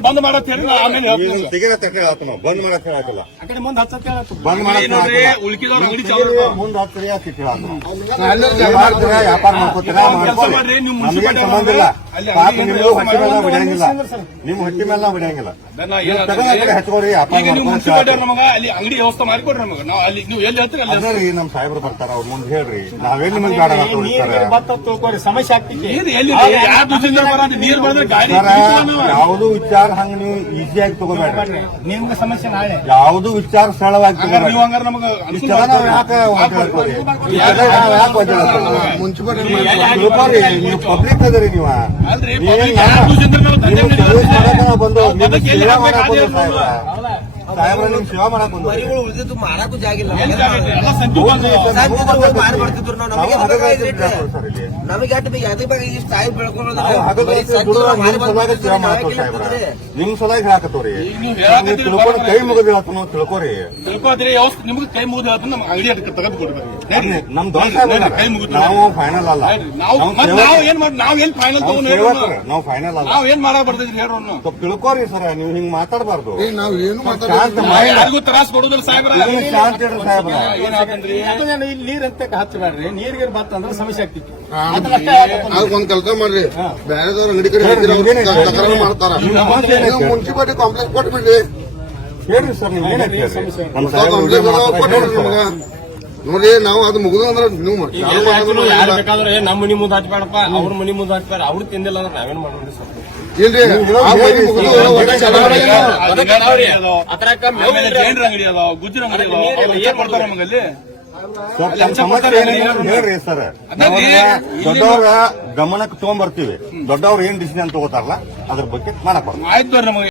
ಬಂದ್ ಮಾಡತ್ ಹೇಳಿ ಆಮೇಲೆ ಬಂದ್ ಮಾಡಕ್ ಮುಂದೆ ಬಂದ್ ಉಳ್ಕಿದವ್ರ ಅಂಗಡಿ. ಮುಂದೆ ಹತ್ತಿರ ವ್ಯಾಪಾರ ಮಾಡ್ಕೋತೀರಾ? ಸಂಬಂಧ ಇಲ್ಲ. ಪಾಪ ನಿಮ್ಗೂ ಹೊಟ್ಟೆ ಮೇಲೆ ನಾವು ಬಿಡಂಗಿಲ್ಲ. ಹೊಟ್ಟೆ ಮೇಲೆ ಬಿಡಂಗಿಲ್ಲ. ಅದನ್ನ ನೀವು ಏನಾದ್ರು ತಗೊಂಡ್ ಆ ಕಡೆ ಹಚ್ಕೋರಿ ವ್ಯಾಪಾರ ಈಗ ನೀವು ಮಾಡ್ಕೊಂಡು ನಮಗ ಅಲ್ಲಿ ಅಂಗಡಿ ವ್ಯವಸ್ಥೆ ಮಾಡಿಕೊಡ್ರಿ ನಮಗ. ನಾವು ಅಲ್ಲಿ ನೀವು ಎಲ್ಲಿ ಹೇಳ್ತೀರಿ ಅಲ್ಲಿ ಅದೇ ರೀ ನಮ್ ಸಾಹೇಬ್ರು ಬರ್ತಾರ ಅವ್ರ ಮುಂದೆ ಹೇಳ್ರಿ. ನಾವೇನ್ ನಿಮ್ಮನ್ನ ಗಾಡ ತೋರಿಸ್ತಾರೆ ಸಮಸ್ಯೆ ಆಗ್ತೈತಿ. ನೀರು ಎಲ್ಲಿ ಯಾವ ದಿವಸದಿಂದ ಬರೋದು ನೀರು ಬಂದ್ರೆ ಗಾಡಿ ಯಾವುದು ವಿಚಾರ ಹಂಗ ನೀವು ಈಸಿಯಾಗಿ ತಗೋಬೇಡ್ರಿ. ನಿಮ್ಗೆ ಸಮಸ್ಯೆ ನಾಳೆ. ಯಾವ್ದು ವಿಚಾರ ಸರಳವಾಗಿ ನೀವು ತಗೋಬೇಡ್ರಿ. ಹಂಗಾರೆ ನಮಗ ನಾವ್ ಯಾಕೆ ನಾವ್? ತಿಳ್ಕೊರಿ, ನೀವು ಪಬ್ಲಿಕ್ ಅದರಿ ನೀವು. ಅಲ್ರಿ, ನಿಮ್ ಮರಿಗಳು ಉಳಿದಿದ್ದು ಮಾರಾಕು ಜಾಗಿಲ್ಲ ಮಾಡ್ತಿದ್ರು ನಾವು ನಮಗೆ. ನಮಗೆ ಬೇಕು? ಅದ್ರ ಬಗ್ಗೆ ಇಷ್ಟು ತಾಯಿ ಬೆಳ್ಕೊಳ್ಳೋದು ನಿಮ್ ನಿಮ್ ಹಾಕತ್ತವ್ರಿ. ತಿಳ್ಕೊಂಡು ಕೈ ಮುಗಿದು ಹೇಳ್ತು ನಾವು ತಿಳ್ಕೊರಿ. ತಿಳ್ಕೊದ್ರಿ ವ್ಯವಸ್ಥೆ ನಿಮ್ಗೆ ಕೈ ಮುಗಿದು ಹೇಳ್ತೀನಿ ನಮ್ಮ ಅಂಗಡಿ ಅದಕ್ಕೆ ತೆಗೆದು ಕೊಡ್ಬೇಕು. ನಮ್ ದೋಷ ಕೈ ಮುಗಿದು ನಾವು ಫೈನಲ್ ಅಲ್ಲ. ನಾವು ಏನ್ ಮಾಡಿ ನಾವ್ ಏನ್ ಫೈನಲ್ ನಾವು ತಗೊಂಡು ನಾವು? ಫೈನಲ್ ಅಲ್ಲ. ನಾವ್ ಏನ್ ಮಾಡಕ್ ತಿಳ್ಕೊರಿ ಸರ್ ನೀವು ಹಿಂಗ್ ಮಾತಾಡಬಾರ್ದು. ನಾವು ಏನು ಶಾಂತ ಮೈಂಡ್ ಯಾರಿಗೂ ತ್ರಾಸ ಕೊಡುದಿಲ್ಲ ಸಾಹೇಬ್ರ. ಇಲ್ಲಿ ನೀರ್ ಅಂತ ಹಚ್ಚಬೇಡ್ರಿ. ನೀರಿಗೆ ಬರ್ತಂದ್ರೆ ಸಮಸ್ಯೆ ಆಗ್ತಿತ್ತು. ಒಂದ್ ಕೆಲಸ ಮಾಡ್ರಿ. ಬೇರೆದವ್ರ ಅಂಗಡಿ ಕಡೆ ಮಾಡ್ತಾರ. ಮುನ್ಸಿಪಾಲಿಟಿ ಕಾಂಪ್ಲೆಕ್ಸ್ ಕೊಟ್ಬಿಡ್ರಿ. ಹೇಳ್ರಿ ಸರ್ ನೀವು ಕೊಟ್ಬಿಡ್ರಿ ಸರ್. ನೋಡ್ರಿ ನಾವು ಅದು ಮುಗಿದು ಅಂದ್ರೆ ನೀವು ಮಾಡಿ. ಯಾರು ಮಾಡೋದು ಯಾರು ಇಲ್ಲ. ಬೇಕಾದ್ರೆ ನಮ್ಮ ಮನಿ ಮುಂದೆ ಹಚ್ಬೇಡಪ್ಪ ಅವ್ರ ಮನಿ ಮುಂದೆ ಹಚ್ಬೇಡ ಅವ್ರು ತಿಂದಿಲ್ಲ ಅಂದ್ರೆ ನಾವೇನ್ ಮಾಡೋಣ ಸರ್? ಇಲ್ರಿ ಆ ಮನೆ ಮುಗಿದು ಒಳ್ಳೆ ಚೆನ್ನಾಗಿ ಆಮೇಲೆ ಜೈನ್ರ ಅಂಗಡಿ ಅದಾವ ಗುಜ್ರ ಅಂಗಡಿ ಅದಾವ ಅವ್ರು ಏನ್ ಮಾಡ್ತಾರೆ? ನಮಗಲ್ಲಿ? ಸರ್, ನಮ್ಮ ಸಮಸ್ಯೆ ಏನೈತೆ ಅಂತ ಹೇಳ್ರಿ ಸರ್. ನಾವು ಅದನ್ನ ದೊಡ್ಡವ್ರ ಗಮನಕ್ಕೆ ತಗೊಂಡ್ಬರ್ತೀವಿ ದೊಡ್ಡವ್ರು ಏನ್ ಡಿಸಿಷನ್ ತಗೋತಾರಲ್ಲ ಅದ್ರ ಬಗ್ಗೆ ಮಾಡಕ್ ಬರ್ತದೆ ಆಯ್ತು ಬರ್ರಿ ನಮಗೆ.